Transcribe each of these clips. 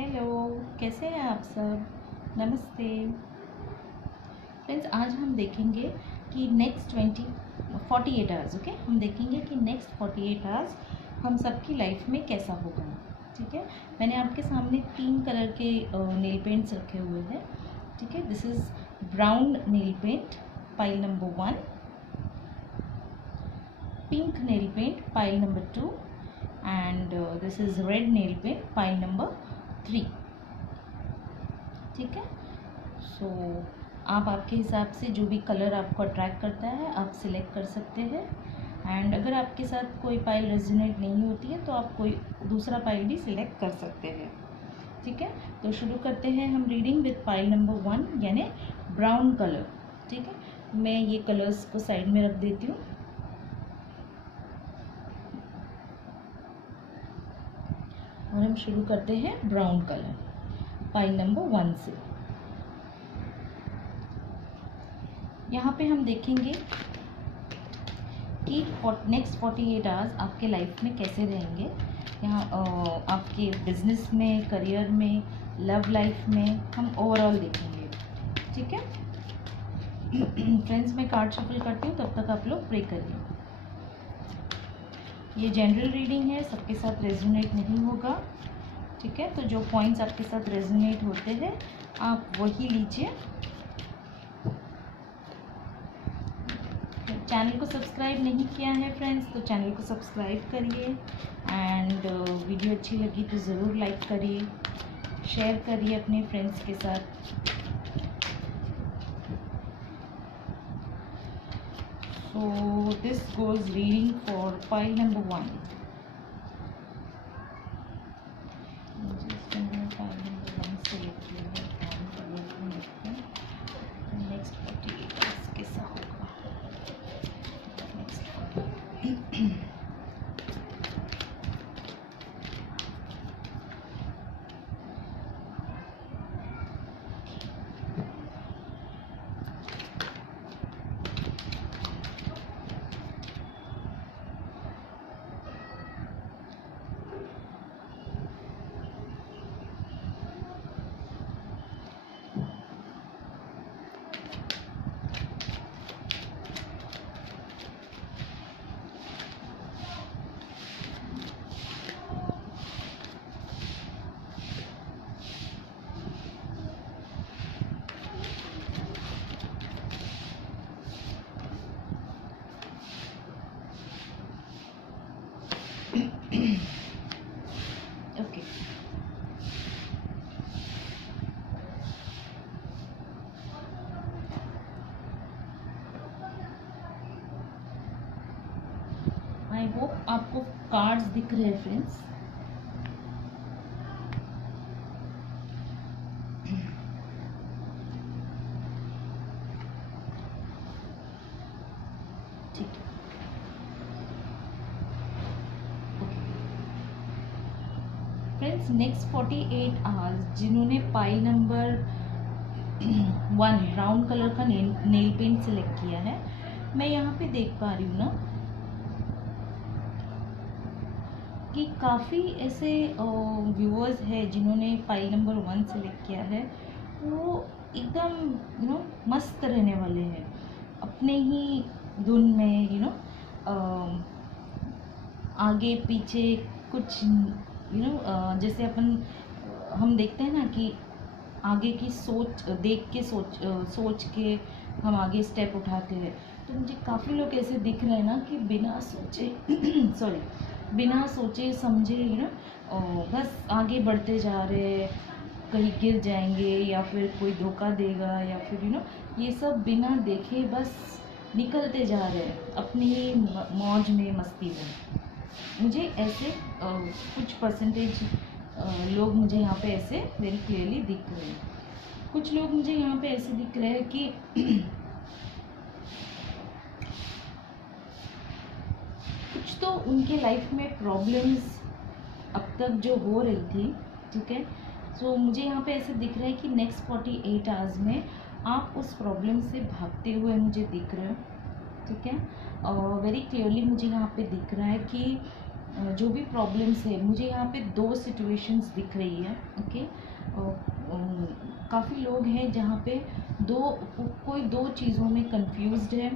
Hello, कैसे हैं आप सब। नमस्ते फ्रेंड्स। आज हम देखेंगे कि नेक्स्ट 48 आवर्स, ओके, हम देखेंगे कि नेक्स्ट 48 आवर्स हम सबकी लाइफ में कैसा होगा। ठीक है, मैंने आपके सामने 3 कलर के नेल पेंट्स रखे हुए हैं। ठीक है, this is brown nail paint pile number 1, pink nail paint pile number 2 and this is red nail paint pile number 3। ठीक है, सो आप आपके हिसाब से जो भी कलर आपको अट्रैक्ट करता है आप सिलेक्ट कर सकते हैं। एंड अगर आपके साथ कोई पाइल रेजोनेट नहीं होती है तो आप कोई दूसरा पाइल भी सिलेक्ट कर सकते हैं। ठीक है, तो शुरू करते हैं हम रीडिंग विद पाइल नंबर 1 यानी ब्राउन कलर। ठीक है, मैं ये कलर्स को साइड में रख देती हूँ और हम शुरू करते हैं ब्राउन कलर पाइल नंबर 1 से। यहाँ पे हम देखेंगे कि नेक्स्ट 48 आवर्स आपके लाइफ में कैसे रहेंगे। यहाँ आपके बिजनेस में, करियर में, लव लाइफ में हम ओवरऑल देखेंगे। ठीक है फ्रेंड्स, मैं कार्ड शफल करती हूँ, तब तक आप लोग प्रे करिए। ये जनरल रीडिंग है, सबके साथ रेजोनेट नहीं होगा। ठीक है, तो जो पॉइंट्स आपके साथ रेजोनेट होते हैं आप वही लीजिए। चैनल को सब्सक्राइब नहीं किया है फ्रेंड्स तो चैनल को सब्सक्राइब करिए एंड वीडियो अच्छी लगी तो ज़रूर लाइक करिए, शेयर करिए अपने फ्रेंड्स के साथ। So this goes reading for pile number 1। Next 48 hours कैसा होगा। ओके, आई होप आपको कार्ड्स दिख रहे हैं फ्रेंड्स। ठीक है, फ्रेंड्स नेक्स्ट 48 आवर्स जिन्होंने पाइल नंबर 1 ब्राउन कलर का नेल पेंट सिलेक्ट किया है, मैं यहाँ पे देख पा रही हूँ ना कि काफ़ी ऐसे व्यूअर्स हैं जिन्होंने पाइल नंबर 1 सेलेक्ट किया है। वो एकदम मस्त रहने वाले हैं अपने ही धुन में, आगे पीछे कुछ जैसे हम देखते हैं ना कि आगे की सोच देख के सोच के हम आगे स्टेप उठाते हैं। तो मुझे काफ़ी लोग ऐसे दिख रहे हैं ना कि बिना सोचे सॉरी बिना सोचे समझे बस आगे बढ़ते जा रहे हैं, कहीं गिर जाएंगे या फिर कोई धोखा देगा या फिर ये सब बिना देखे बस निकलते जा रहे हैं अपनी ही मौज में, मस्ती में। मुझे ऐसे कुछ परसेंटेज लोग मुझे यहाँ पे ऐसे वेरी क्लियरली दिख रहे हैं। कुछ लोग मुझे यहाँ पे ऐसे दिख रहे हैं कि कुछ तो उनके लाइफ में प्रॉब्लम्स अब तक जो हो रही थी। ठीक है, सो मुझे यहाँ पे ऐसे दिख रहा है कि नेक्स्ट 48 आवर्स में आप उस प्रॉब्लम से भागते हुए मुझे दिख रहे हो। ठीक है, और वेरी क्लियरली मुझे यहाँ पे दिख रहा है कि जो भी प्रॉब्लम्स है, मुझे यहाँ पे 2 सिचुएशंस दिख रही है। ओके, काफ़ी लोग हैं जहाँ पे कोई 2 चीज़ों में कंफ्यूज्ड है,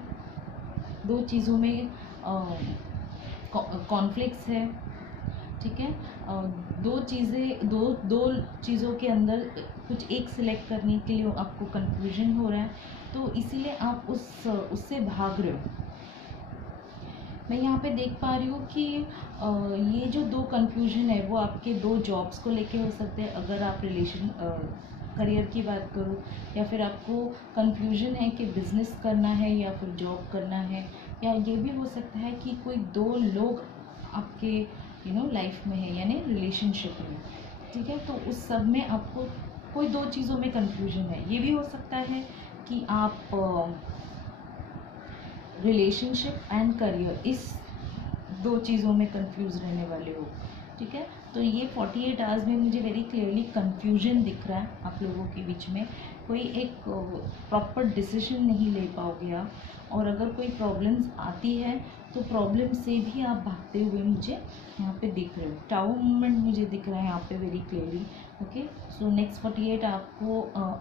2 चीज़ों में कॉन्फ्लिक्ट्स है। ठीक है, दो चीज़ों के अंदर कुछ एक सिलेक्ट करने के लिए आपको कंफ्यूजन हो रहा है, तो इसीलिए आप उससे भाग रहे हो। मैं यहाँ पे देख पा रही हूँ कि ये जो 2 कंफ्यूजन है वो आपके 2 जॉब्स को लेके हो सकते हैं, अगर आप करियर की बात करो, या फिर आपको कंफ्यूजन है कि बिज़नेस करना है या फिर जॉब करना है, या ये भी हो सकता है कि कोई 2 लोग आपके लाइफ में है, यानी रिलेशनशिप में। ठीक है, तो उस सब में आपको कोई 2 चीज़ों में कंफ्यूजन है। ये भी हो सकता है कि आप रिलेशनशिप एंड करियर, इस 2 चीज़ों में कंफ्यूज रहने वाले हो। ठीक है, तो ये 48 आवर्स में मुझे वेरी क्लियरली कंफ्यूजन दिख रहा है आप लोगों के बीच में। कोई एक प्रॉपर डिसीजन नहीं ले पाओगे आप, और अगर कोई प्रॉब्लम्स आती है तो प्रॉब्लम से भी आप भागते हुए मुझे यहाँ पे दिख रहे हो। टावर मूवमेंट मुझे दिख रहा है यहाँ पे very clearly. Okay, so next 48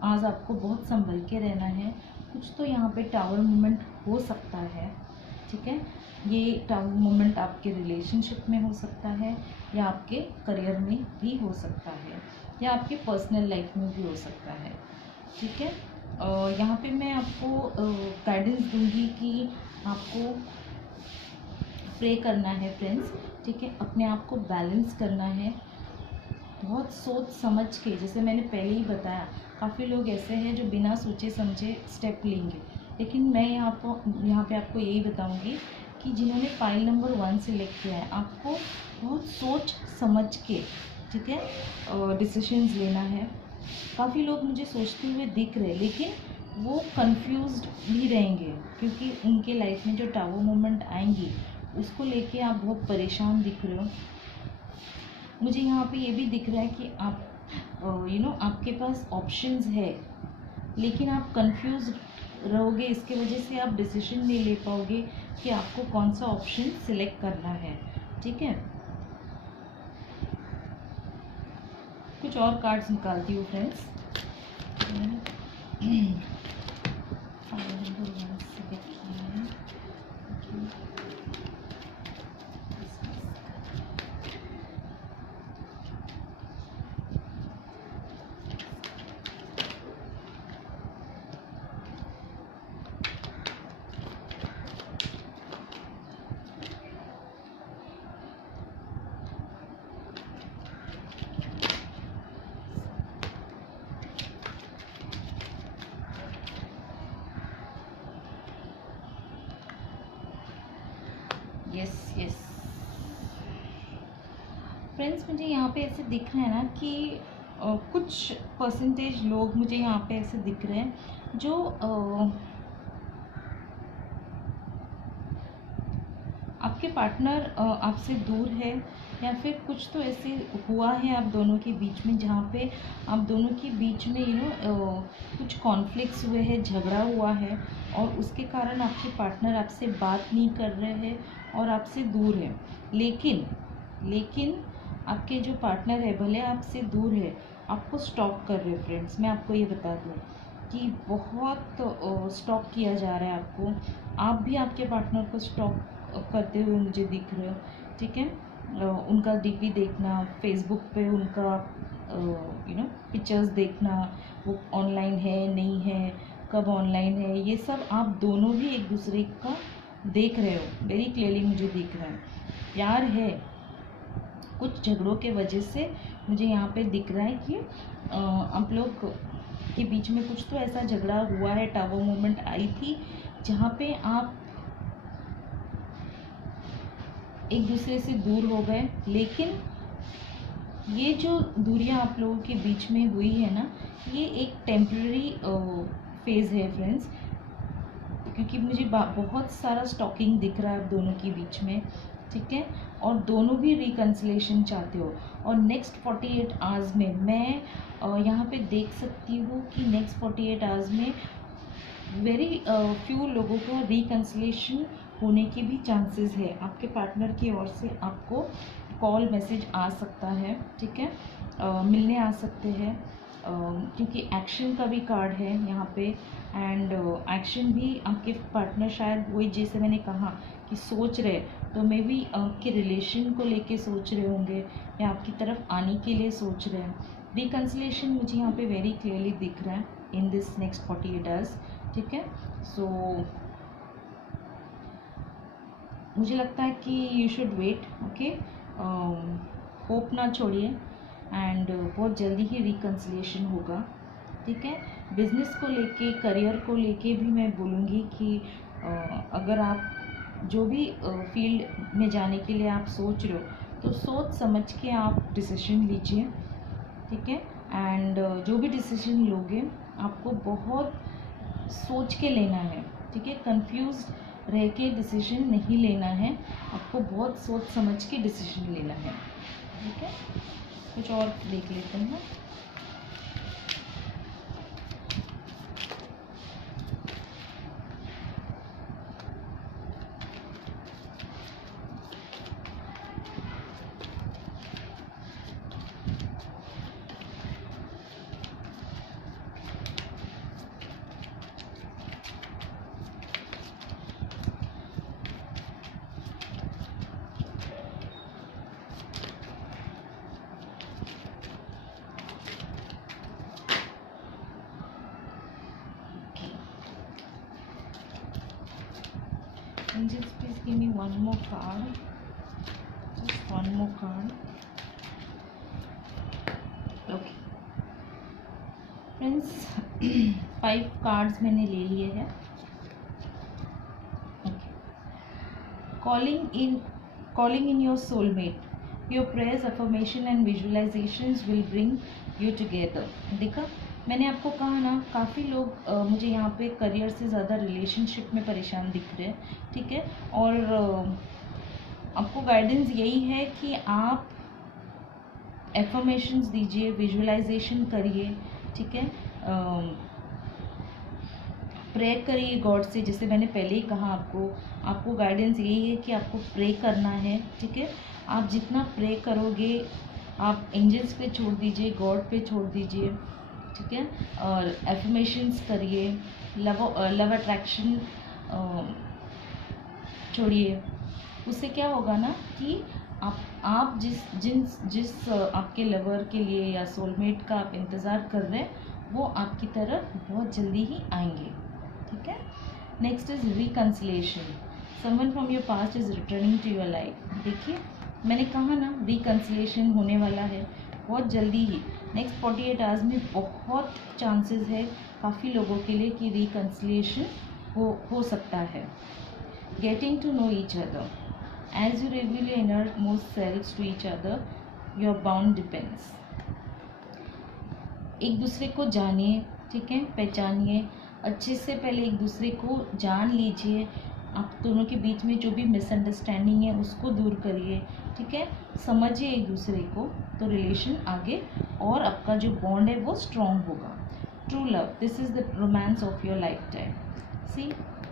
आज आपको बहुत संभल के रहना है। कुछ तो यहाँ पे टावर मूवमेंट हो सकता है। ठीक है, ये टावर मूवमेंट आपके रिलेशनशिप में हो सकता है, या आपके करियर में भी हो सकता है, या आपके पर्सनल लाइफ में भी हो सकता है। ठीक है, यहाँ पे मैं आपको गाइडेंस दूंगी कि आपको प्रे करना है फ्रेंड्स। ठीक है, अपने आप को बैलेंस करना है, बहुत सोच समझ के। जैसे मैंने पहले ही बताया, काफ़ी लोग ऐसे हैं जो बिना सोचे समझे स्टेप लेंगे, लेकिन मैं यहाँ पे आपको यही बताऊँगी कि जिन्होंने फाइल नंबर 1 सिलेक्ट किया है, आपको बहुत सोच समझ के, ठीक है, डिसीजंस लेना है। काफ़ी लोग मुझे सोचते हुए दिख रहे, लेकिन वो कंफ्यूज्ड भी रहेंगे, क्योंकि उनके लाइफ में जो टावर मोमेंट आएंगी उसको लेके आप बहुत परेशान दिख रहे हो। मुझे यहाँ पे ये भी दिख रहा है कि आप आपके पास ऑप्शंस है, लेकिन आप कंफ्यूज रहोगे, इसके वजह से आप डिसीजन नहीं ले पाओगे कि आपको कौन सा ऑप्शन सिलेक्ट करना है। ठीक है, कुछ और कार्ड्स निकालती हूँ फ्रेंड्स। यस फ्रेंड्स, मुझे यहाँ पे ऐसे दिख रहा है ना कि कुछ परसेंटेज लोग मुझे यहाँ पे ऐसे दिख रहे हैं जो आपके पार्टनर आपसे दूर है, या फिर कुछ तो ऐसे हुआ है आप दोनों के बीच में, जहाँ पे आप दोनों के बीच में कुछ कॉन्फ्लिक्ट्स हुए हैं, झगड़ा हुआ है, और उसके कारण आपके पार्टनर आपसे बात नहीं कर रहे हैं और आपसे दूर है। लेकिन आपके जो पार्टनर है, भले आपसे दूर है, आपको स्टॉक कर रहे हैं फ्रेंड्स। मैं आपको ये बता दूँ कि बहुत स्टॉक किया जा रहा है आपको। आप भी आपके पार्टनर को स्टॉक करते हुए मुझे दिख रहे हो। ठीक है, उनका डीपी देखना, फेसबुक पे उनका पिक्चर्स देखना, वो ऑनलाइन है नहीं है, कब ऑनलाइन है, ये सब आप दोनों भी एक दूसरे का देख रहे हो। वेरी क्लियरली मुझे दिख रहा है, प्यार है। कुछ झगड़ों के वजह से मुझे यहाँ पे दिख रहा है कि आप लोग के बीच में कुछ तो ऐसा झगड़ा हुआ है, टावर मोमेंट आई थी, जहाँ पे आप एक दूसरे से दूर हो गए। लेकिन ये जो दूरियां आप लोगों के बीच में हुई है ना, ये एक टेम्पररी फेज़ है फ्रेंड्स, क्योंकि मुझे बहुत सारा स्टॉकिंग दिख रहा है आप दोनों के बीच में। ठीक है, और दोनों भी रिकन्सिलेशन चाहते हो, और नेक्स्ट 48 आवर्स में मैं यहाँ पे देख सकती हूँ कि नेक्स्ट 48 आवर्स में वेरी फ्यू लोगों का रिकन्सिलेशन होने की भी चांसेस है। आपके पार्टनर की ओर से आपको कॉल मैसेज आ सकता है, ठीक है, मिलने आ सकते हैं, क्योंकि एक्शन का भी कार्ड है यहाँ पे। एंड एक्शन भी आपके पार्टनर शायद वही, जैसे मैंने कहा कि सोच रहे, तो मे बी आपके रिलेशन को लेके सोच रहे होंगे या आपकी तरफ आने के लिए सोच रहे हैं। रिकन्सिलेशन मुझे यहाँ पे वेरी क्लियरली दिख रहा है इन दिस नेक्स्ट 48 आवर्स, ठीक है। सो मुझे लगता है कि you should wait, okay, hope ना छोड़िए, एंड बहुत जल्दी ही रिकन्सिलेशन होगा, ठीक है। बिजनेस को लेके, करियर को लेके भी मैं बोलूँगी कि अगर आप जो भी फील्ड में जाने के लिए आप सोच रहे हो, तो सोच समझ के आप डिसीजन लीजिए, ठीक है। एंड जो भी डिसीजन लोगे आपको बहुत सोच के लेना है, ठीक है। कंफ्यूज रह के डिसीजन नहीं लेना है, आपको बहुत सोच समझ के डिसीजन लेना है, ठीक है। कुछ और देख लेते हैं। Angels, please give me one more card, just one more card. Okay friends, 5 cards मैंने ले लिए हैं। Calling in your soulmate, your prayers, affirmation and visualizations will bring you together। देखा, मैंने आपको कहा ना, काफ़ी लोग मुझे यहाँ पे करियर से ज़्यादा रिलेशनशिप में परेशान दिख रहे हैं, ठीक है। और आपको गाइडेंस यही है कि आप एफर्मेशंस दीजिए, विजुअलाइजेशन करिए, ठीक है, प्रे करिए गॉड से, जैसे मैंने पहले ही कहा आपको गाइडेंस यही है कि आपको प्रे करना है, ठीक है। आप जितना प्रे करोगे, आप एंजल्स पे छोड़ दीजिए, गॉड पे छोड़ दीजिए, ठीक है। और एफर्मेशंस करिए, लव अट्रैक्शन छोड़िए। उससे क्या होगा ना कि आप जिस आपके लवर के लिए या सोलमेट का आप इंतज़ार कर रहे हैं, वो आपकी तरफ बहुत जल्दी ही आएंगे, ठीक है। Next is reconciliation, someone from your past is returning to your life. देखिए, मैंने कहा ना, रिकन्सिलेशन होने वाला है बहुत जल्दी ही। नेक्स्ट 48 आवर्स में बहुत चांसेस है काफ़ी लोगों के लिए कि रिकन्सिलेशन हो सकता है। Getting to know each other, as you reveal your innermost selves to each other, your bond depends। एक दूसरे को जानिए, ठीक है, पहचानिए अच्छे से, पहले एक दूसरे को जान लीजिए, आप दोनों के बीच में जो भी मिसअंडरस्टैंडिंग है उसको दूर करिए, ठीक है, समझिए एक दूसरे को, तो रिलेशन आगे और आपका जो बॉन्ड है वो स्ट्रॉन्ग होगा। True love, this is the romance of your life time. See,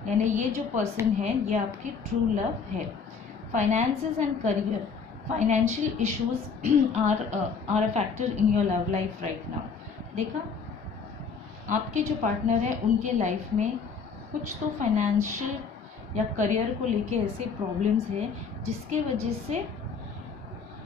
यानी ये जो पर्सन है ये आपकी ट्रू लव है। Finances and career, financial issues are a factor in your love life right now। देखा, आपके जो पार्टनर है उनके लाइफ में कुछ तो फाइनेंशियल या करियर को लेके ऐसे प्रॉब्लम्स है जिसके वजह से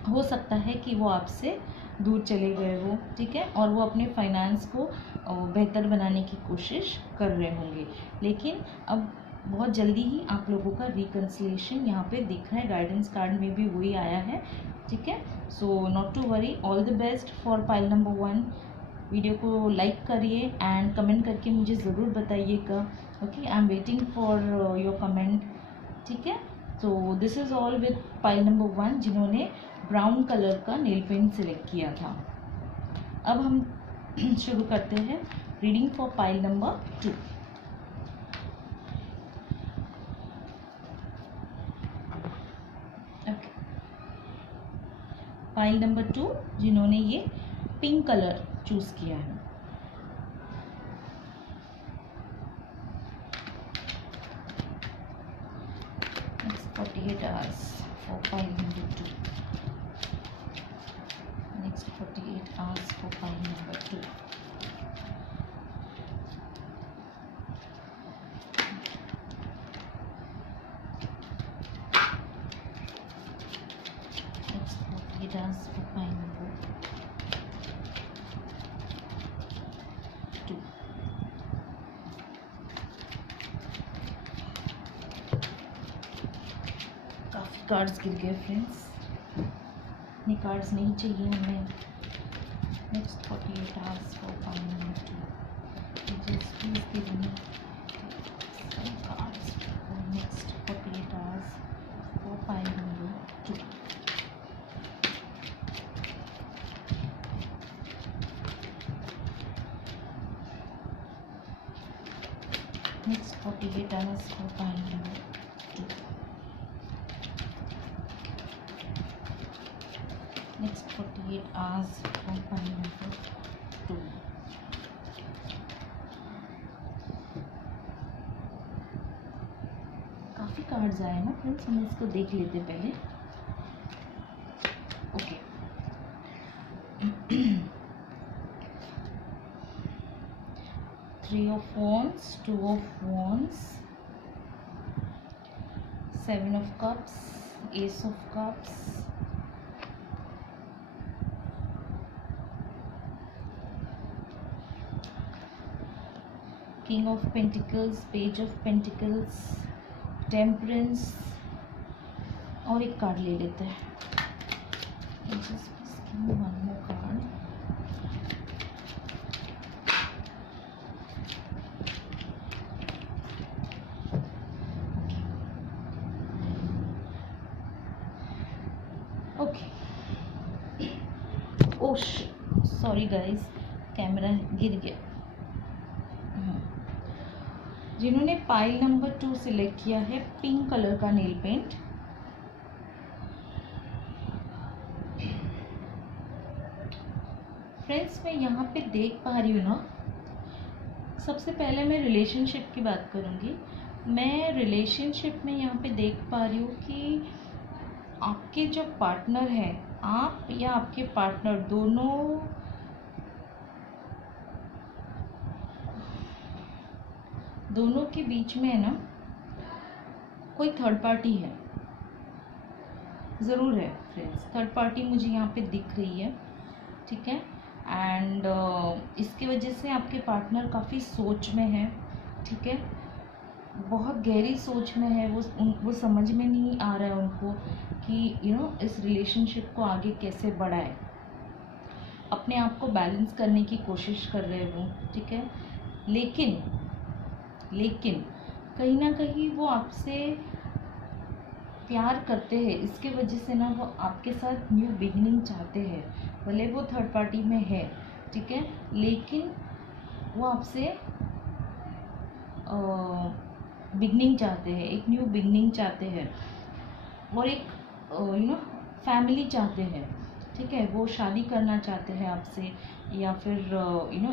हो सकता है कि वो आपसे दूर चले गए हो, ठीक है, और वो अपने फाइनेंस को बेहतर बनाने की कोशिश कर रहे होंगे। लेकिन अब बहुत जल्दी ही आप लोगों का रिकन्सिलेशन यहाँ पे दिख रहा है, गाइडेंस कार्ड में भी वही आया है, ठीक है। So not to worry, all the best for pile number 1। Video को लाइक करिए एंड कमेंट करके मुझे ज़रूर बताइएगा, okay, I am waiting for your comment, ठीक है। So this is all with pile number 1 जिन्होंने ब्राउन कलर का नेल पेंट सिलेक्ट किया था। अब हम शुरू करते हैं reading for pile number 2। Pile number 2 जिन्होंने ये पिंक कलर चूज किया है। 48 hours for pile number 2. Next 48 hours for pile number 2. Next 48 hours for pile number 2. काफ़ी कार्ड्स गिर गए फ्रेंड्स, इतने कार्ड्स नहीं चाहिए हमें. Next 48 hours for pile number 2. Just please give me some cards for next 48 hours for pile number 2. Next 48 hours for pile number 2. Next 48 hours for pile number 2. काफ़ी cards आए ना friends, हम इसको देख लेते पहले. Okay. 3 of wands, 2 of wands, 7 of cups, ace of cups, king of pentacles, page of pentacles, temperance, और एक कार्ड ले लेते हैं. Just give me one more card. Okay. Oh sorry guys, camera गिर गया. जिन्होंने पाइल नंबर 2 सिलेक्ट किया है पिंक कलर का नेल पेंट, फ्रेंड्स मैं यहाँ पे देख पा रही हूँ ना, सबसे पहले मैं रिलेशनशिप की बात करूँगी. मैं रिलेशनशिप में यहाँ पे देख पा रही हूँ कि आपके जो पार्टनर है, आप या आपके पार्टनर दोनों के बीच में है ना कोई थर्ड पार्टी है, ज़रूर है फ्रेंड्स. थर्ड पार्टी मुझे यहाँ पे दिख रही है, ठीक है. एंड इसकी वजह से आपके पार्टनर काफ़ी सोच में है, ठीक है, बहुत गहरी सोच में है. वो समझ में नहीं आ रहा है उनको कि इस रिलेशनशिप को आगे कैसे बढ़ाए. अपने आप को बैलेंस करने की कोशिश कर रहे हैं वो, ठीक है. लेकिन कहीं ना कहीं वो आपसे प्यार करते हैं, इसके वजह से ना वो आपके साथ न्यू बिगिनिंग चाहते हैं. भले वो थर्ड पार्टी में है, ठीक है, लेकिन वो आपसे बिगनिंग चाहते हैं, एक न्यू बिगनिंग चाहते हैं, और एक फैमिली चाहते हैं, ठीक है. वो शादी करना चाहते हैं आपसे, या फिर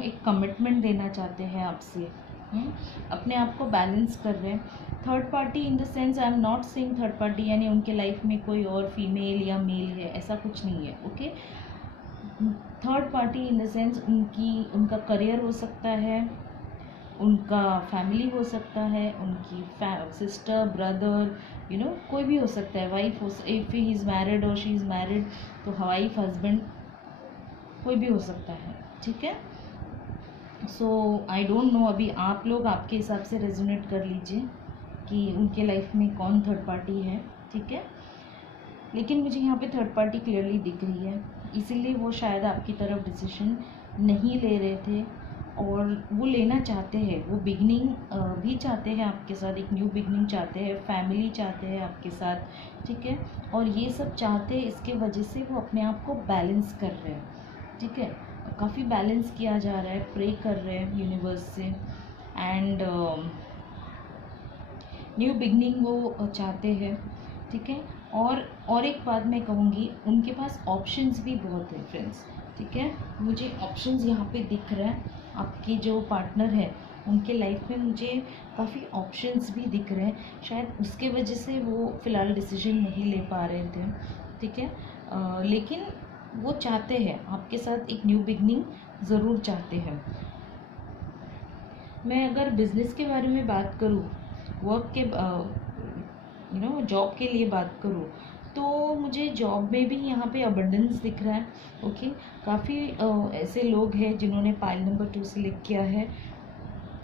एक कमिटमेंट देना चाहते हैं आपसे. अपने आप को बैलेंस कर रहे हैं. Third party in the sense, I am not saying third party यानी उनके लाइफ में कोई और फीमेल या मेल है, ऐसा कुछ नहीं है. Okay. Third party in the sense उनका करियर हो सकता है, उनका फैमिली हो सकता है, उनकी सिस्टर, ब्रदर, कोई भी हो सकता है. वाइफ हो, इफ ही इज़ मैरिड और शी इज़ मैरिड, तो वाइफ, हस्बैंड, कोई भी हो सकता है, ठीक है. सो आई डोंट नो, अभी आप लोग आपके हिसाब से रेजोनेट कर लीजिए कि उनके लाइफ में कौन थर्ड पार्टी है, ठीक है. लेकिन मुझे यहाँ पे थर्ड पार्टी क्लियरली दिख रही है, इसीलिए वो शायद आपकी तरफ डिसीजन नहीं ले रहे थे, और वो लेना चाहते हैं. वो बिगनिंग भी चाहते हैं आपके साथ, एक न्यू बिगनिंग चाहते हैं, फैमिली चाहते हैं आपके साथ, ठीक है. और ये सब चाहते हैं, इसके वजह से वो अपने आप को बैलेंस कर रहे हैं, ठीक है. काफ़ी बैलेंस किया जा रहा है, प्रे कर रहे हैं यूनिवर्स से, एंड न्यू बिगनिंग वो चाहते हैं, ठीक है. और एक बात मैं कहूँगी, उनके पास ऑप्शंस भी बहुत है फ्रेंड्स, ठीक है. मुझे ऑप्शंस यहाँ पे दिख रहे हैं. आपकी जो पार्टनर है उनके लाइफ में मुझे काफ़ी ऑप्शंस भी दिख रहे हैं, शायद उसके वजह से वो फ़िलहाल डिसीजन नहीं ले पा रहे थे, ठीक है। लेकिन वो चाहते हैं आपके साथ एक न्यू बिगनिंग ज़रूर चाहते हैं। मैं अगर बिज़नेस के बारे में बात करूँ, वर्क के जॉब के लिए बात करूँ, तो मुझे जॉब में भी यहाँ पे अबंडेंस दिख रहा है। ओके, काफ़ी ऐसे लोग हैं जिन्होंने पाइल नंबर 2 सिलेक्ट किया है,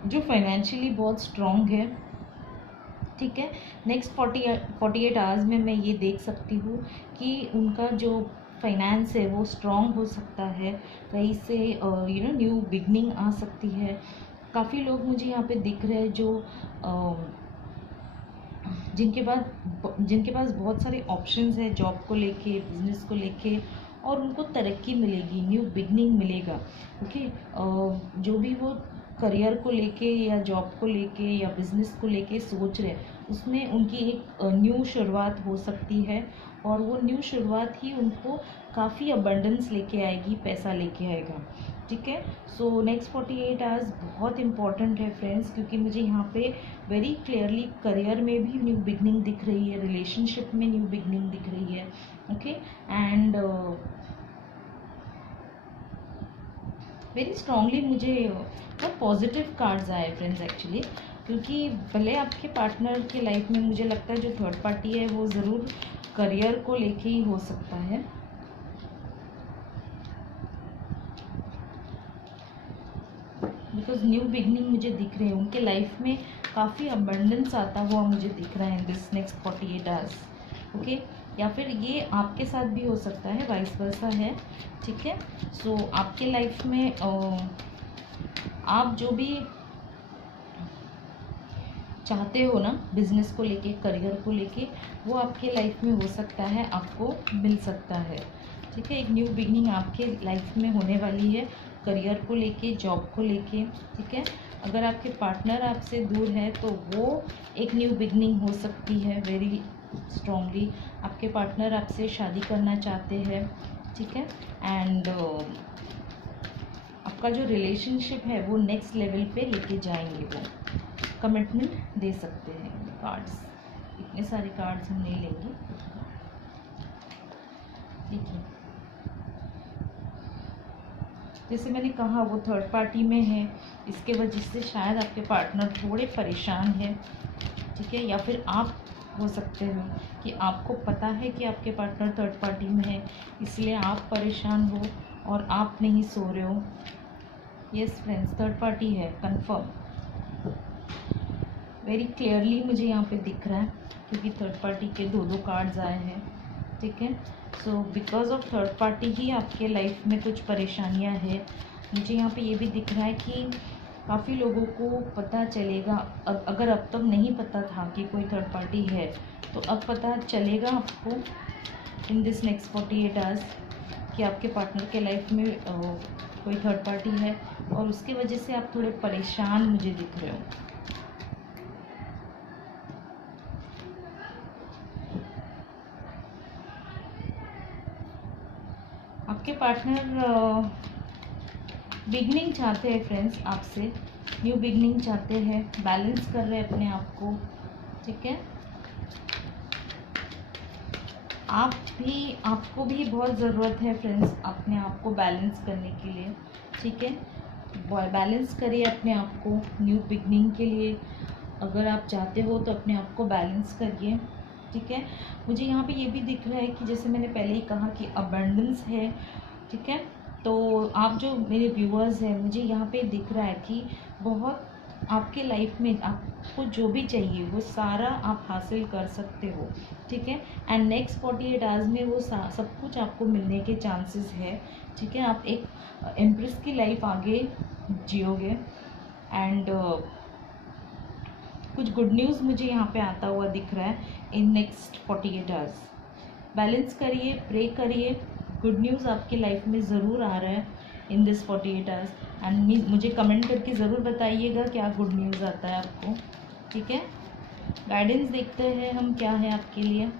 जो फाइनेंशियली बहुत स्ट्रॉन्ग है, ठीक है। नेक्स्ट 48 आवर्स में मैं ये देख सकती हूँ कि उनका जो फाइनेंस है वो स्ट्रॉन्ग हो सकता है, कहीं से न्यू बिगनिंग आ सकती है। काफ़ी लोग मुझे यहाँ पे दिख रहे हैं जो जिनके पास बहुत सारे ऑप्शंस है जॉब को लेके, बिजनेस को लेके, और उनको तरक्की मिलेगी, न्यू बिगनिंग मिलेगा। ओके, जो भी वो करियर को लेके या जॉब को लेके या बिजनेस को लेके सोच रहे हैं, उसमें उनकी एक न्यू शुरुआत हो सकती है, और वो न्यू शुरुआत ही उनको काफ़ी अबंडेंस लेके आएगी, पैसा लेके आएगा, ठीक है। सो नेक्स्ट 48 आवर्स बहुत इंपॉर्टेंट है फ्रेंड्स, क्योंकि मुझे यहाँ पे वेरी क्लियरली करियर में भी न्यू बिगनिंग दिख रही है, रिलेशनशिप में न्यू बिगनिंग दिख रही है। ओके, एंड वेरी स्ट्रांगली मुझे बहुत पॉजिटिव कार्ड्स आए फ्रेंड्स एक्चुअली, क्योंकि भले आपके पार्टनर के लाइफ में मुझे लगता है जो थर्ड पार्टी है वो ज़रूर करियर को लेके ही हो सकता है, बिकॉज न्यू बिगनिंग मुझे दिख रहे हैं उनके लाइफ में, काफ़ी अबंडेंस आता हुआ मुझे दिख रहा है in this next 48 hours. Okay, या फिर ये आपके साथ भी हो सकता है, वाइस वर्सा है, ठीक है। सो आपके लाइफ में आप जो भी चाहते हो ना बिजनेस को लेके, करियर को लेके, वो आपके लाइफ में हो सकता है, आपको मिल सकता है, ठीक है। एक न्यू बिगनिंग आपके लाइफ में होने वाली है, करियर को लेके, जॉब को लेके, ठीक है। अगर आपके पार्टनर आपसे दूर है तो वो एक न्यू बिगनिंग हो सकती है वेरी स्ट्रॉन्गली। आपके पार्टनर आपसे शादी करना चाहते हैं, ठीक है, एंड आपका जो रिलेशनशिप है वो नेक्स्ट लेवल पे लेके जाएंगे, वो कमिटमेंट दे सकते हैं। कार्ड्स, इतने सारे कार्ड्स हम नहीं लेंगे, ठीक है। जैसे मैंने कहा वो थर्ड पार्टी में है, इसके वजह से शायद आपके पार्टनर थोड़े परेशान हैं, ठीक है। या फिर आप हो सकते हो कि आपको पता है कि आपके पार्टनर थर्ड पार्टी में है, इसलिए आप परेशान हो और आप नहीं सो रहे हो। यस फ्रेंड्स, थर्ड पार्टी है कंफर्म, वेरी क्लियरली मुझे यहाँ पे दिख रहा है, क्योंकि थर्ड पार्टी के दो कार्ड्स आए हैं, ठीक है। So because of third party ही आपके लाइफ में कुछ परेशानियाँ हैं। मुझे यहाँ पे ये भी दिख रहा है कि काफ़ी लोगों को पता चलेगा, अगर अब तक नहीं पता था कि कोई थर्ड पार्टी है, तो अब पता चलेगा आपको इन दिस नेक्स्ट 48 आवर्स कि आपके पार्टनर के लाइफ में कोई थर्ड पार्टी है, और उसके वजह से आप थोड़े परेशान मुझे दिख रहे हो। आपके पार्टनर बिगनिंग चाहते हैं फ्रेंड्स आपसे, न्यू बिगनिंग चाहते हैं, बैलेंस कर रहे हैं अपने आप को, ठीक है। आपको भी बहुत ज़रूरत है फ्रेंड्स अपने आप को बैलेंस करने के लिए, ठीक है। बैलेंस करिए अपने आप को न्यू बिगनिंग के लिए, अगर आप चाहते हो तो अपने आप को बैलेंस करिए, ठीक है। मुझे यहाँ पे ये भी दिख रहा है कि जैसे मैंने पहले ही कहा कि अबंडेंस है, ठीक है। तो आप जो मेरे व्यूअर्स हैं, मुझे यहाँ पे दिख रहा है कि बहुत आपके लाइफ में आपको जो भी चाहिए वो सारा आप हासिल कर सकते हो, ठीक है। एंड नेक्स्ट 48 आवर्स में वो सब कुछ आपको मिलने के चांसेस है, ठीक है। आप एक एम्प्रेस की लाइफ आगे जियोगे, एंड कुछ गुड न्यूज़ मुझे यहाँ पे आता हुआ दिख रहा है इन नेक्स्ट 48 आवर्स। बैलेंस करिए, प्रे करिए, गुड न्यूज़ आपकी लाइफ में ज़रूर आ रहा है इन दिस 48 आवर्स, एंड मुझे कमेंट करके ज़रूर बताइएगा क्या गुड न्यूज़ आता है आपको, ठीक है। गाइडेंस देखते हैं हम क्या है आपके लिए।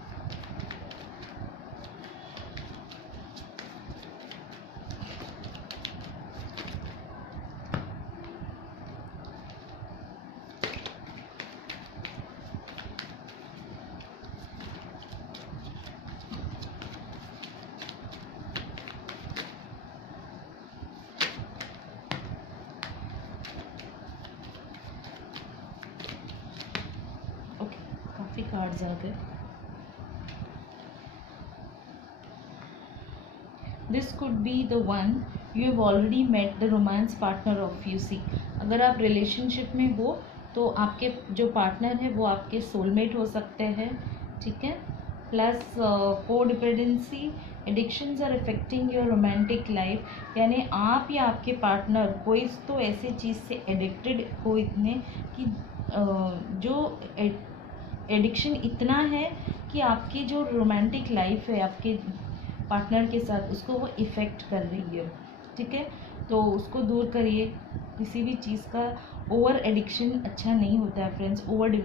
कार्ड्स आ गए। This could be the one you have already met the romance partner of you. See, अगर आप रिलेशनशिप में हो तो आपके जो पार्टनर है वो आपके सोलमेट हो सकते हैं, ठीक है। Plus codependency addictions are affecting your romantic life, यानी आप या आपके पार्टनर कोई तो ऐसी चीज़ से एडिक्टेड हो इतने कि जो एडिक्शन इतना है कि आपकी जो रोमांटिक लाइफ है आपके पार्टनर के साथ उसको वो इफ़ेक्ट कर रही है, ठीक है। तो उसको दूर करिए। किसी भी चीज़ का ओवर एडिक्शन अच्छा नहीं होता है फ्रेंड्स, ओवर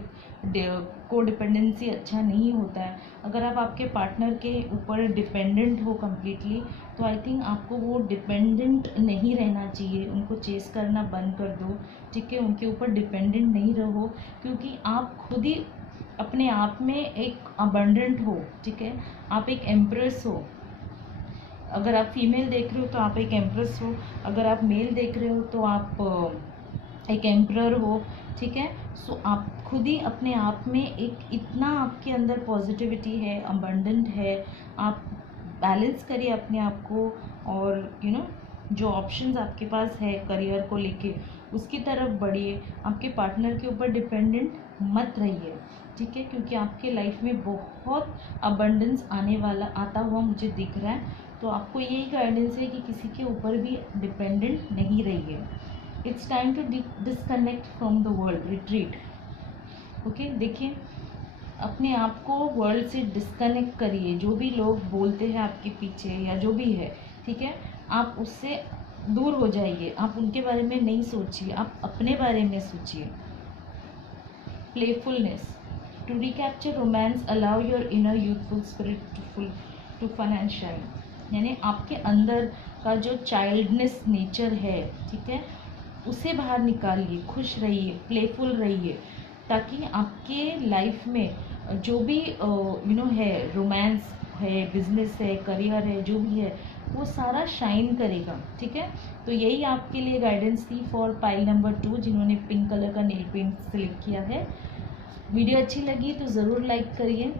कोडिपेंडेंसी अच्छा नहीं होता है। अगर आप आपके पार्टनर के ऊपर डिपेंडेंट हो कम्प्लीटली, तो आई थिंक आपको वो डिपेंडेंट नहीं रहना चाहिए, उनको चेस करना बंद कर दो, ठीक है। उनके ऊपर डिपेंडेंट नहीं रहो, क्योंकि आप खुद ही अपने आप में एक अबंडेंट हो, ठीक है। आप एक एम्प्रेस हो। अगर आप फीमेल देख रहे हो तो आप एक एम्प्रेस हो, अगर आप मेल देख रहे हो तो आप एक एम्प्रर हो, ठीक है। सो आप खुद ही अपने आप में एक इतना आपके अंदर पॉजिटिविटी है, अबंडेंट है। आप बैलेंस करिए अपने आप को, और जो ऑप्शंस आपके पास है करियर को लेके उसकी तरफ बढ़िए। आपके पार्टनर के ऊपर डिपेंडेंट मत रहिए, ठीक है, क्योंकि आपके लाइफ में बहुत अबंडेंस आने वाला आता हुआ मुझे दिख रहा है। तो आपको यही गाइडेंस है कि किसी के ऊपर भी डिपेंडेंट नहीं रहिए। It's time to disconnect from the world, retreat. Okay, देखिए अपने आप को वर्ल्ड से डिस्कनेक्ट करिए। जो भी लोग बोलते हैं आपके पीछे या जो भी है, ठीक है, आप उससे दूर हो जाइए। आप उनके बारे में नहीं सोचिए, आप अपने बारे में सोचिए। Playfulness to recapture romance, allow your inner youthful spirit to fun and shine, यानी आपके अंदर का जो चाइल्डनेस नेचर है, ठीक है, उसे बाहर निकालिए। खुश रहिए, प्लेफुल रहिए, ताकि आपके लाइफ में जो भी है, रोमांस है, बिजनेस है, करियर है, जो भी है वो सारा शाइन करेगा, ठीक है। तो यही आपके लिए गाइडेंस थी फॉर पाइल नंबर 2, जिन्होंने पिंक कलर का नेल पेंट सिलेक्ट किया है। वीडियो अच्छी लगी तो ज़रूर लाइक करिए।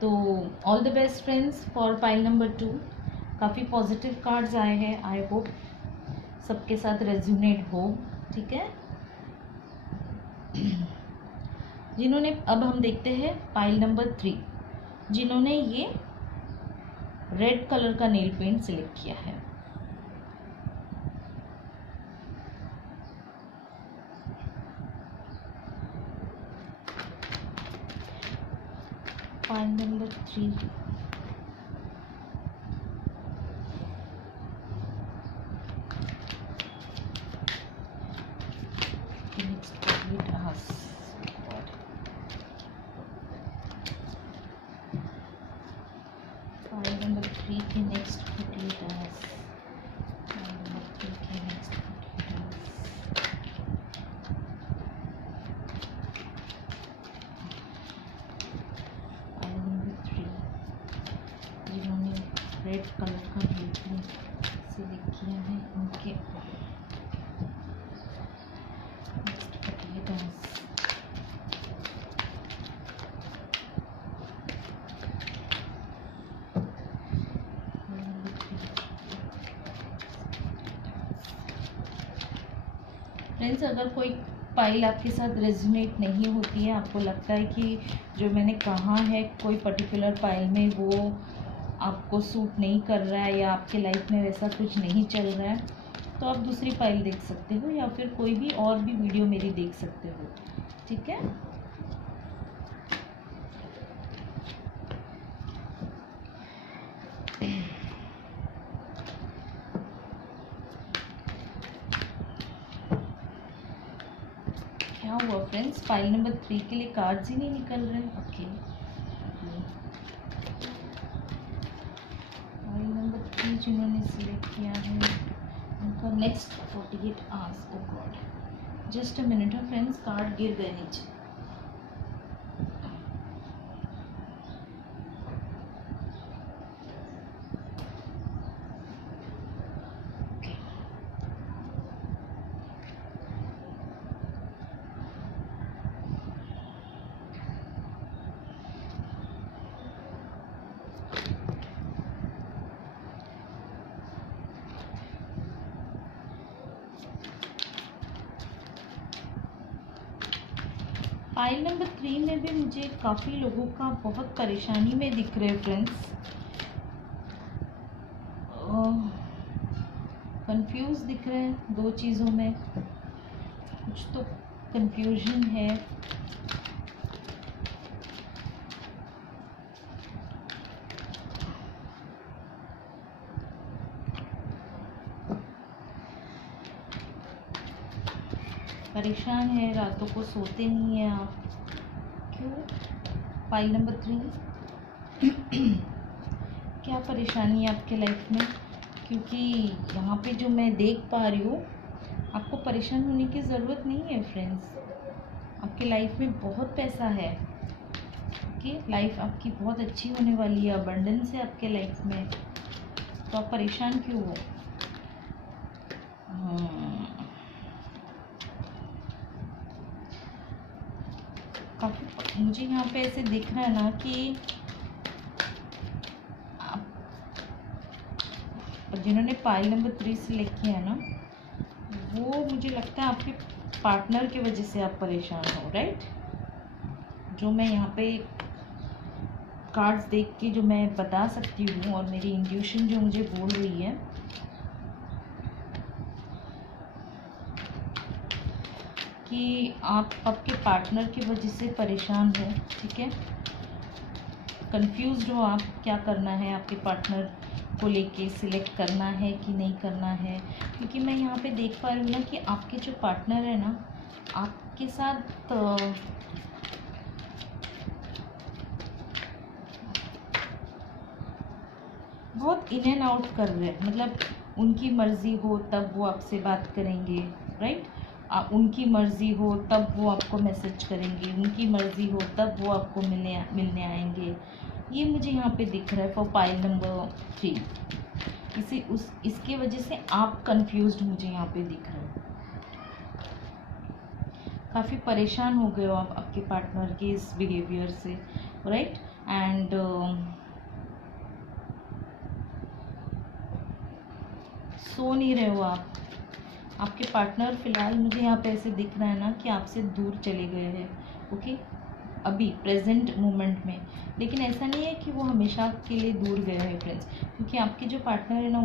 तो all the best friends for pile number 2। काफ़ी पॉजिटिव कार्ड्स आए हैं, आई होप सबके साथ रेजोनेट हो, ठीक है। जिन्होंने, अब हम देखते हैं पाइल नंबर 3, जिन्होंने ये रेड कलर का नेल पेंट सिलेक्ट किया है। पाइल नंबर 3, पाइल नंबर 3 के नेक्स्ट 48 आवर्स, पाइल नंबर 3 के नेक्स्ट 48 आवर्स। पाइल नंबर 3, जिन्होंने रेड कलर का नेल पेंट सिलेक्ट किया है, उनके नेक्स्ट 48 आवर्स। फ्रेंड्स, अगर कोई पाइल आपके साथ रेजोनेट नहीं होती है, आपको लगता है कि जो मैंने कहा है कोई पर्टिकुलर पाइल में वो आपको सूट नहीं कर रहा है या आपके लाइफ में वैसा कुछ नहीं चल रहा है, तो आप दूसरी पाइल देख सकते हो या फिर कोई भी और भी वीडियो मेरी देख सकते हो, ठीक है। क्या हुआ फ्रेंड्स, फाइल नंबर 3 के लिए कार्ड्स ही नहीं निकल रहे। ओके, फाइल नंबर 3 जिन्होंने सिलेक्ट किया है उनका next 48 hours. Oh god, just a minute है फ्रेंड्स, कार्ड गिर गए नीचे। पाइल नंबर 3 में भी मुझे काफ़ी लोगों का बहुत परेशानी में दिख रहे हैं फ्रेंड्स। कंफ्यूज दिख रहे हैं दो चीज़ों में, कुछ तो कंफ्यूजन है। परेशान है, रातों को सोते नहीं हैं आप, क्यों? पाइल नंबर 3 क्या परेशानी है आपके लाइफ में? क्योंकि यहाँ पे जो मैं देख पा रही हूँ, आपको परेशान होने की ज़रूरत नहीं है फ्रेंड्स। आपके लाइफ में बहुत पैसा है, ओके? लाइफ आपकी बहुत अच्छी होने वाली है, अबंडेंस है आपके लाइफ में, तो आप परेशान क्यों हो? काफ़ी मुझे यहाँ पे ऐसे दिख रहा है ना कि आप जिन्होंने पाइल नंबर 3 सिलेक्ट किया है ना, वो मुझे लगता है आपके पार्टनर की वजह से आप परेशान हो, राइट? जो मैं यहाँ पे कार्ड्स देख के जो मैं बता सकती हूँ और मेरी इंट्यूशन जो मुझे बोल रही है कि आप आपके पार्टनर की वजह से परेशान हो, ठीक है? कंफ्यूज्ड हो आप, क्या करना है आपके पार्टनर को लेके, सिलेक्ट करना है कि नहीं करना है। क्योंकि मैं यहाँ पे देख पा रही हूँ ना कि आपके जो पार्टनर है ना, आपके साथ बहुत इन एंड आउट कर रहे हैं। मतलब उनकी मर्ज़ी हो तब वो आपसे बात करेंगे, राइट? उनकी मर्ज़ी हो तब वो आपको मैसेज करेंगे, उनकी मर्ज़ी हो तब वो आपको मिलने आएंगे। ये मुझे यहाँ पे दिख रहा है फॉर पाइल नंबर 3। इसकी वजह से आप कंफ्यूज्ड मुझे यहाँ पे दिख रहा है। काफ़ी परेशान हो गए हो आप आपके पार्टनर के इस बिहेवियर से, राइट? एंड सो नहीं रहे हो आप। आपके पार्टनर फ़िलहाल मुझे यहाँ पे ऐसे दिख रहा है ना कि आपसे दूर चले गए हैं, ओके? अभी प्रेजेंट मोमेंट में। लेकिन ऐसा नहीं है कि वो हमेशा के लिए दूर गए हैं फ्रेंड्स, क्योंकि आपके जो पार्टनर है ना,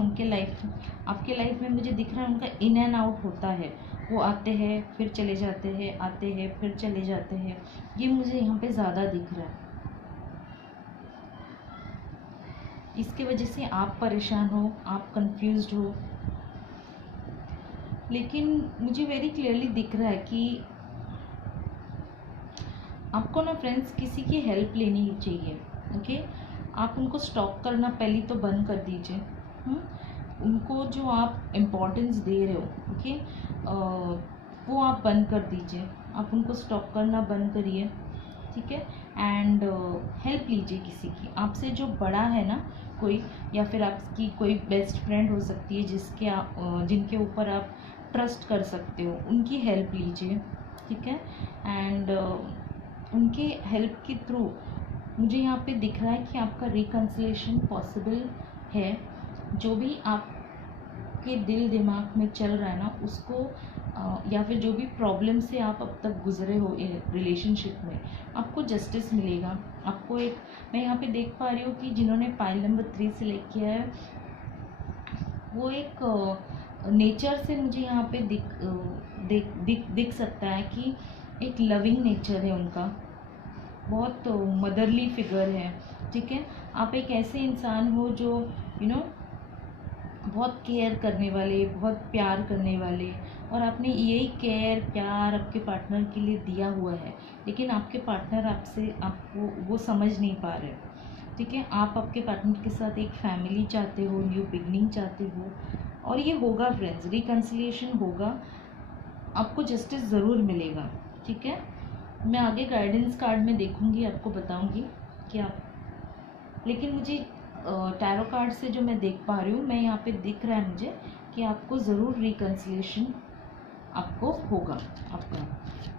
आपके लाइफ में मुझे दिख रहा है उनका इन एंड आउट होता है। वो आते हैं फिर चले जाते हैं, आते हैं फिर चले जाते हैं। ये मुझे यहाँ पे ज़्यादा दिख रहा है। इसकी वजह से आप परेशान हो, आप कंफ्यूज्ड हो। लेकिन मुझे वेरी क्लियरली दिख रहा है कि आपको ना फ्रेंड्स किसी की हेल्प लेनी चाहिए, ओके? आप उनको स्टॉप करना पहले तो बंद कर दीजिए। उनको जो आप इम्पोर्टेंस दे रहे हो, ओके, वो आप बंद कर दीजिए। आप उनको स्टॉप करना बंद करिए, ठीक है? एंड हेल्प लीजिए किसी की, आपसे जो बड़ा है ना कोई, या फिर आपकी कोई बेस्ट फ्रेंड हो सकती है जिनके ऊपर आप ट्रस्ट कर सकते हो, उनकी हेल्प लीजिए, ठीक है? एंड उनके हेल्प के थ्रू मुझे यहाँ पे दिख रहा है कि आपका रिकन्सिलेशन पॉसिबल है। जो भी आपके दिल दिमाग में चल रहा है ना, उसको या फिर जो भी प्रॉब्लम से आप अब तक गुजरे हो रिलेशनशिप में, आपको जस्टिस मिलेगा। आपको मैं यहाँ पे देख पा रही हूँ कि जिन्होंने पाइल नंबर 3 सिलेक्ट किया है, वो एक नेचर से मुझे यहाँ पे दिख सकता है कि एक लविंग नेचर है उनका, बहुत मदरली फिगर है, ठीक है? आप एक ऐसे इंसान हो जो बहुत केयर करने वाले, बहुत प्यार करने वाले, और आपने यही केयर प्यार आपके पार्टनर के लिए दिया हुआ है। लेकिन आपके पार्टनर आपको वो समझ नहीं पा रहे, ठीक है? आप आपके पार्टनर के साथ एक फैमिली चाहते हो, न्यू बिगनिंग चाहते हो, और ये होगा फ्रेंड्स, रिकन्सिलिएशन होगा, आपको जस्टिस ज़रूर मिलेगा, ठीक है? मैं आगे गाइडेंस कार्ड में देखूंगी, आपको बताऊंगी कि आप। लेकिन मुझे टैरो कार्ड से जो मैं देख पा रही हूँ, मैं यहाँ पे दिख रहा है मुझे कि आपको ज़रूर रिकन्सिलिएशन आपको होगा,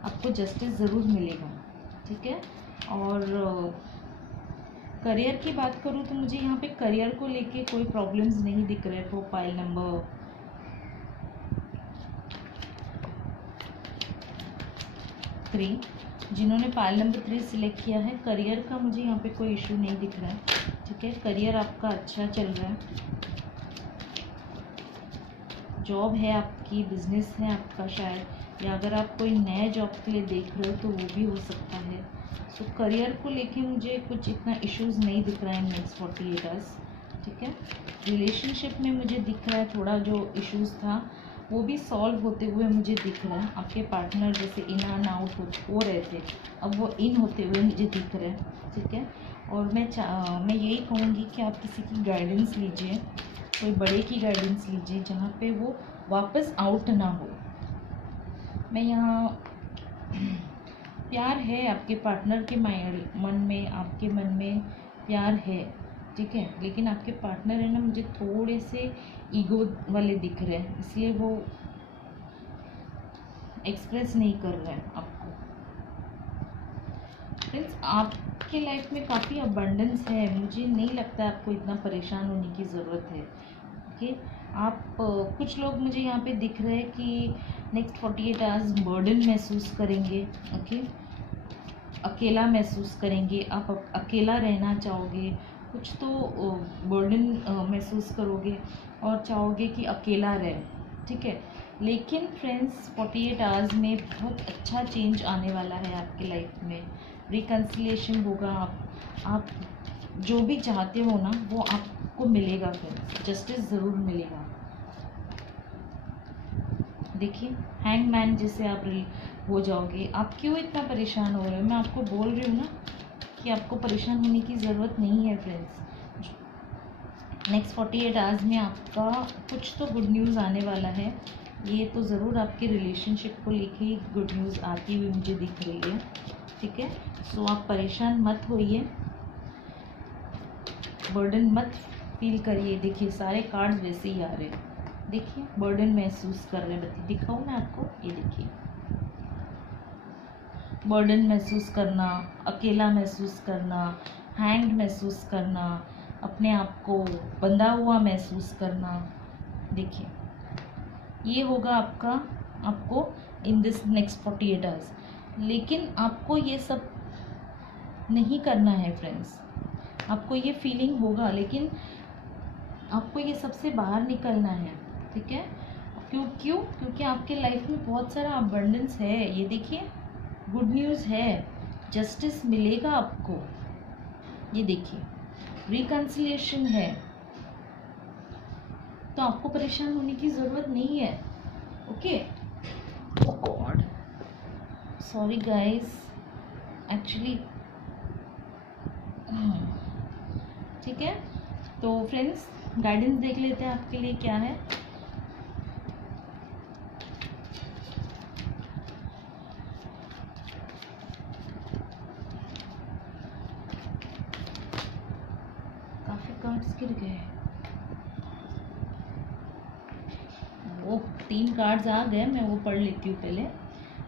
आपको जस्टिस ज़रूर मिलेगा, ठीक है? और करियर की बात करूँ तो मुझे यहाँ पे करियर को लेके कोई प्रॉब्लम्स नहीं दिख रहे फॉर पाइल नंबर 3। जिन्होंने पायल नंबर 3 सिलेक्ट किया है, करियर का मुझे यहाँ पे कोई इशू नहीं दिख रहा है, ठीक है। करियर आपका अच्छा चल रहा है, जॉब है आपकी, बिजनेस है आपका शायद, या अगर आप कोई नए जॉब के लिए देख रहे हो तो वो भी हो सकता है। तो करियर को लेके मुझे कुछ इतना इश्यूज नहीं दिख रहा है नेक्स्ट 48 आवर्स, ठीक है। रिलेशनशिप में मुझे दिख रहा है थोड़ा जो इश्यूज था वो भी सॉल्व होते हुए मुझे दिख रहा है। आपके पार्टनर जैसे इन एंड आउट हो रहे थे, अब वो इन होते हुए मुझे दिख रहे हैं, ठीक है। और मैं यही कहूँगी कि आप किसी की गाइडेंस लीजिए, कोई बड़े की गाइडेंस लीजिए जहाँ पे वो वापस आउट ना हो। मैं यहाँ प्यार है आपके पार्टनर के मन में, आपके मन में प्यार है, ठीक है, लेकिन आपके पार्टनर है ना मुझे थोड़े से ईगो वाले दिख रहे हैं, इसलिए वो एक्सप्रेस नहीं कर रहे हैं आपको। फ्रेंड्स, आपके लाइफ में काफ़ी अबंडेंस है, मुझे नहीं लगता आपको इतना परेशान होने की ज़रूरत है, ओके। आप कुछ लोग मुझे यहाँ पे दिख रहे हैं कि नेक्स्ट 48 आवर्स बर्डन महसूस करेंगे, ओके, अकेला महसूस करेंगे, आप अकेला रहना चाहोगे, कुछ तो बर्डन महसूस करोगे और चाहोगे कि अकेला रहे, ठीक है। लेकिन फ्रेंड्स 48 आवर्स में बहुत अच्छा चेंज आने वाला है आपके लाइफ में, रिकन्सिलिएशन होगा, आप जो भी चाहते हो ना वो आपको मिलेगा फ्रेंड्स, जस्टिस ज़रूर मिलेगा। देखिए हैंगमैन जैसे आप हो जाओगे। आप क्यों इतना परेशान हो रहे हो? मैं आपको बोल रही हूँ ना कि आपको परेशान होने की ज़रूरत नहीं है फ्रेंड्स। नेक्स्ट 48 आवर्स में आपका कुछ तो गुड न्यूज़ आने वाला है, ये तो ज़रूर आपके रिलेशनशिप को लेके ही गुड न्यूज़ आती हुई मुझे दिख रही है, ठीक है। सो आप परेशान मत होइए, बर्डन मत फील करिए। देखिए सारे कार्ड्स वैसे ही आ रहे हैं, देखिए बर्डन महसूस कर रहे हैं, दिखाऊँ मैं आपको, ये देखिए बर्डन महसूस करना, अकेला महसूस करना, हैंग्ड महसूस करना, अपने आप को बंधा हुआ महसूस करना। देखिए ये होगा आपको इन दिस नेक्स्ट 48 आवर्स, लेकिन आपको ये सब नहीं करना है फ्रेंड्स। आपको ये फीलिंग होगा लेकिन आपको ये सबसे बाहर निकलना है, ठीक है। क्योंकि आपके लाइफ में बहुत सारा अबंडेंस है, ये देखिए गुड न्यूज़ है, जस्टिस मिलेगा आपको, ये देखिए रिकन्सिलिएशन है, तो आपको परेशान होने की ज़रूरत नहीं है, ओके। ओह गॉड, सॉरी गाइस, एक्चुअली ठीक है। तो फ्रेंड्स गाइडेंस देख लेते हैं आपके लिए क्या है। काफी कार्ड्स गिर गए, वो 3 कार्ड्स आ गए, मैं वो पढ़ लेती हूँ पहले।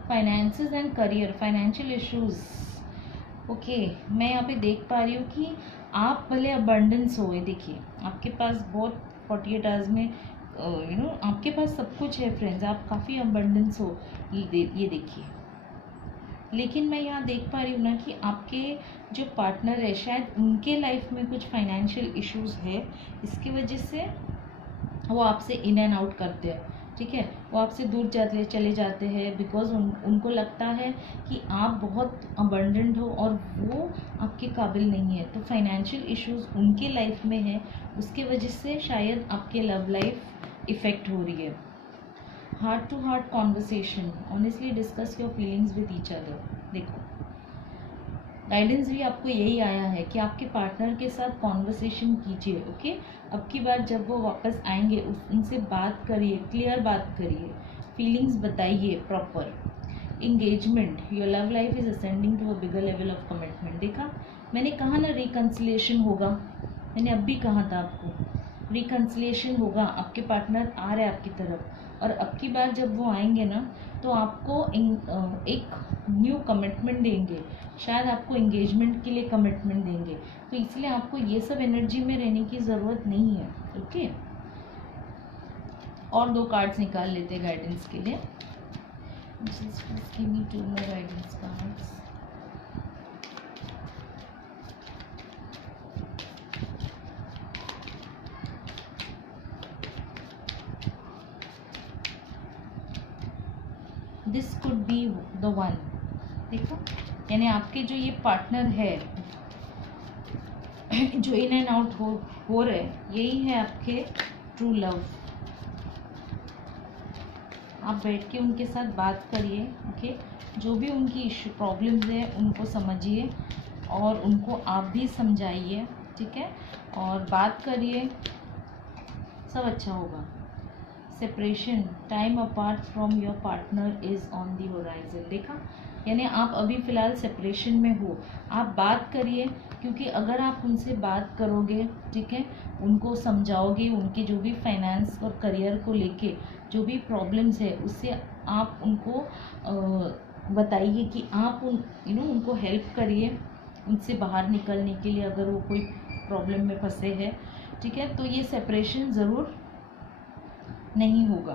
Finances and career, financial issues, okay. मैं यहाँ पे देख पा रही हूँ कि आप भले अबंडेंस हो, ये देखिए आपके पास बहुत 48 आवर्स में आपके पास सब कुछ है फ्रेंड्स, आप काफ़ी अबंडेंस हो, ये देखिए। लेकिन मैं यहाँ देख पा रही हूँ ना कि आपके जो पार्टनर है शायद उनके लाइफ में कुछ फाइनेंशियल इश्यूज है, इसकी वजह से वो आपसे इन एंड आउट करते हैं, ठीक है। वो आपसे दूर चले जाते हैं बिकॉज उनको लगता है कि आप बहुत अबंडेंट हो और वो आपके काबिल नहीं है। तो फाइनेंशियल इश्यूज उनके लाइफ में है, उसके वजह से शायद आपके लव लाइफ इफ़ेक्ट हो रही है। Heart to heart conversation, honestly discuss your feelings with each other. देखो गाइडेंस भी आपको यही आया है कि आपके पार्टनर के साथ कॉन्वर्सेशन कीजिए, ओके। अब की बार जब वो वापस आएंगे उनसे बात करिए, क्लियर बात करिए, फीलिंग्स बताइए proper. Engagement, your love life is ascending to a bigger level of commitment. देखा मैंने कहा ना रिकन्सिलिएशन होगा, मैंने अब भी कहा था आपको रिकन्सिलिएशन होगा, आपके पार्टनर आ रहे हैं आपकी तरफ, और अब की बार जब वो आएंगे ना तो आपको एक न्यू कमिटमेंट देंगे, शायद आपको इंगेजमेंट के लिए कमिटमेंट देंगे। तो इसलिए आपको ये सब एनर्जी में रहने की ज़रूरत नहीं है, ओके। और 2 कार्ड्स निकाल लेते हैं गाइडेंस के लिए। Just please give me 2 more guidance cards. This could be the one. देखो, यानी आपके जो ये पार्टनर है जो इन एंड आउट हो रहे, यही है आपके ट्रू लव। आप बैठ के उनके साथ बात करिए, ओके। जो भी उनकी इशू प्रॉब्लम्स है उनको समझिए और उनको आप भी समझाइए, ठीक है। और बात करिए, सब अच्छा होगा। Separation, time apart from your partner is on the horizon. देखा, यानी आप अभी फ़िलहाल सेपरेशन में हो, आप बात करिए, क्योंकि अगर आप उनसे बात करोगे, ठीक है, उनको समझाओगे, उनके जो भी फाइनेंस और करियर को लेके जो भी प्रॉब्लम्स है उससे आप उनको बताइए कि आप उनको हेल्प करिए उनसे बाहर निकलने के लिए, अगर वो कोई प्रॉब्लम में फंसे हैं, ठीक है। तो ये सेपरेशन ज़रूर नहीं होगा,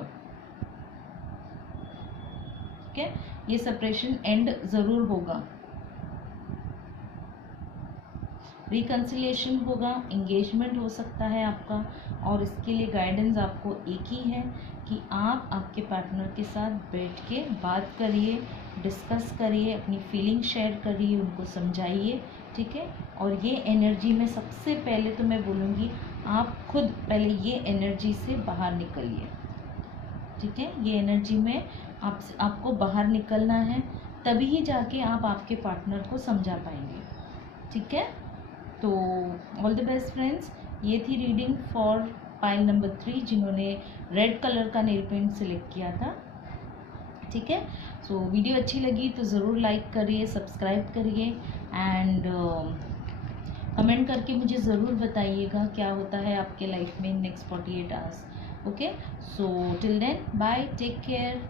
ठीक है। ये सेपरेशन एंड ज़रूर होगा, रिकन्सिलिएशन होगा, एंगेजमेंट हो सकता है आपका। और इसके लिए गाइडेंस आपको एक ही है कि आप आपके पार्टनर के साथ बैठ के बात करिए, डिस्कस करिए, अपनी फीलिंग शेयर करिए, उनको समझाइए, ठीक है। और ये एनर्जी में सबसे पहले तो मैं बोलूँगी, आप खुद पहले ये एनर्जी से बाहर निकलिए, ठीक है। ये एनर्जी में आपको बाहर निकलना है, तभी ही जाके आप आपके पार्टनर को समझा पाएंगे, ठीक है। तो ऑल द बेस्ट फ्रेंड्स, ये थी रीडिंग फॉर पाइल नंबर 3 जिन्होंने रेड कलर का नेल पेंट सिलेक्ट किया था, ठीक है। सो वीडियो अच्छी लगी तो ज़रूर लाइक करिए, सब्सक्राइब करिए एंड कमेंट करके मुझे ज़रूर बताइएगा क्या होता है आपके लाइफ में next 48 hours, okay. So till then, bye, take care.